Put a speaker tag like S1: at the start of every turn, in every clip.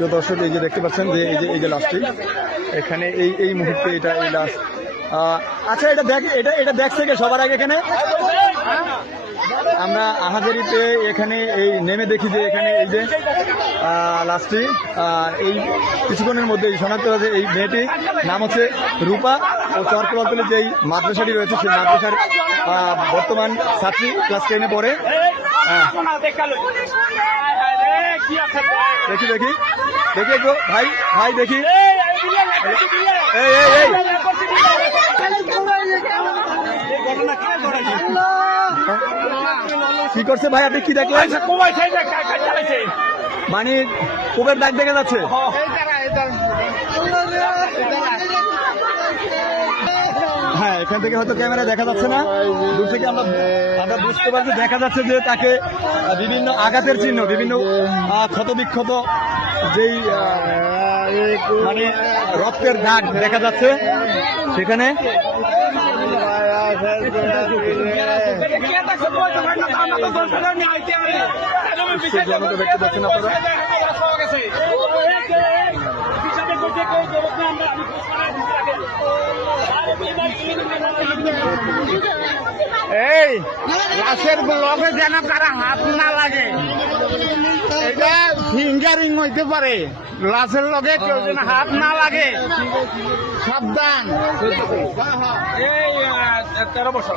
S1: তো দর্শক এই যে দেখতে পাচ্ছেন যে এই যে এই যে লাশটি এখানে এই এই মুহূর্তে এটা এই আহ, আচ্ছা এটা দেখ এটা এটা দেখছে কে সবার আগে এখানে। আমরা আহাজারিতে এখানে এই নেমে দেখি যে এখানে এই যে আহ, এই কিছুক্ষণের মধ্যেই শনাক্ত হয়েছে এই মেয়েটি নাম হচ্ছে রূপা ও চরকুলাতলে যেই মাদ্রাসাটি রয়েছে সেই মাদ্রাসার বর্তমান ছাত্রী ক্লাস টেনে পড়ে। দেখি দেখি। দেখি একটু। ভাই ভাই, দেখি। কি করছে ভাই? আপনি কি দেখলেন? মানে কোবের দাগ দেখা যাচ্ছে। হ্যাঁ এখান থেকে হয়তো ক্যামেরা দেখা যাচ্ছে না। দূর থেকে আমরা আমরা বুঝতে পারছি, দেখা যাচ্ছে যে তাকে বিভিন্ন আঘাতের চিহ্ন, বিভিন্ন ক্ষতবিক্ষত যেই মানে রক্তের দাগ দেখা যাচ্ছে সেখানে। দেখতে আপনারা
S2: এই লাশের লগে যেন কারা হাত না লাগে। এটা ফিঙ্গারিং হইতে পারে লাশের লগে কেউ যেন হাত না লাগে। সাবধান। এই তেরো বছর।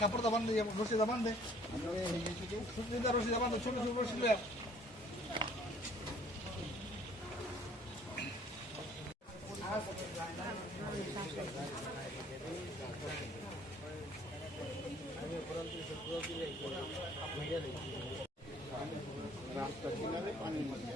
S1: কাপড় দাবান দে, রশি দাবান দে। রশি দাবান দে, ছোট ছোট রশি
S2: রাস্তা কিনারে পানির মধ্যে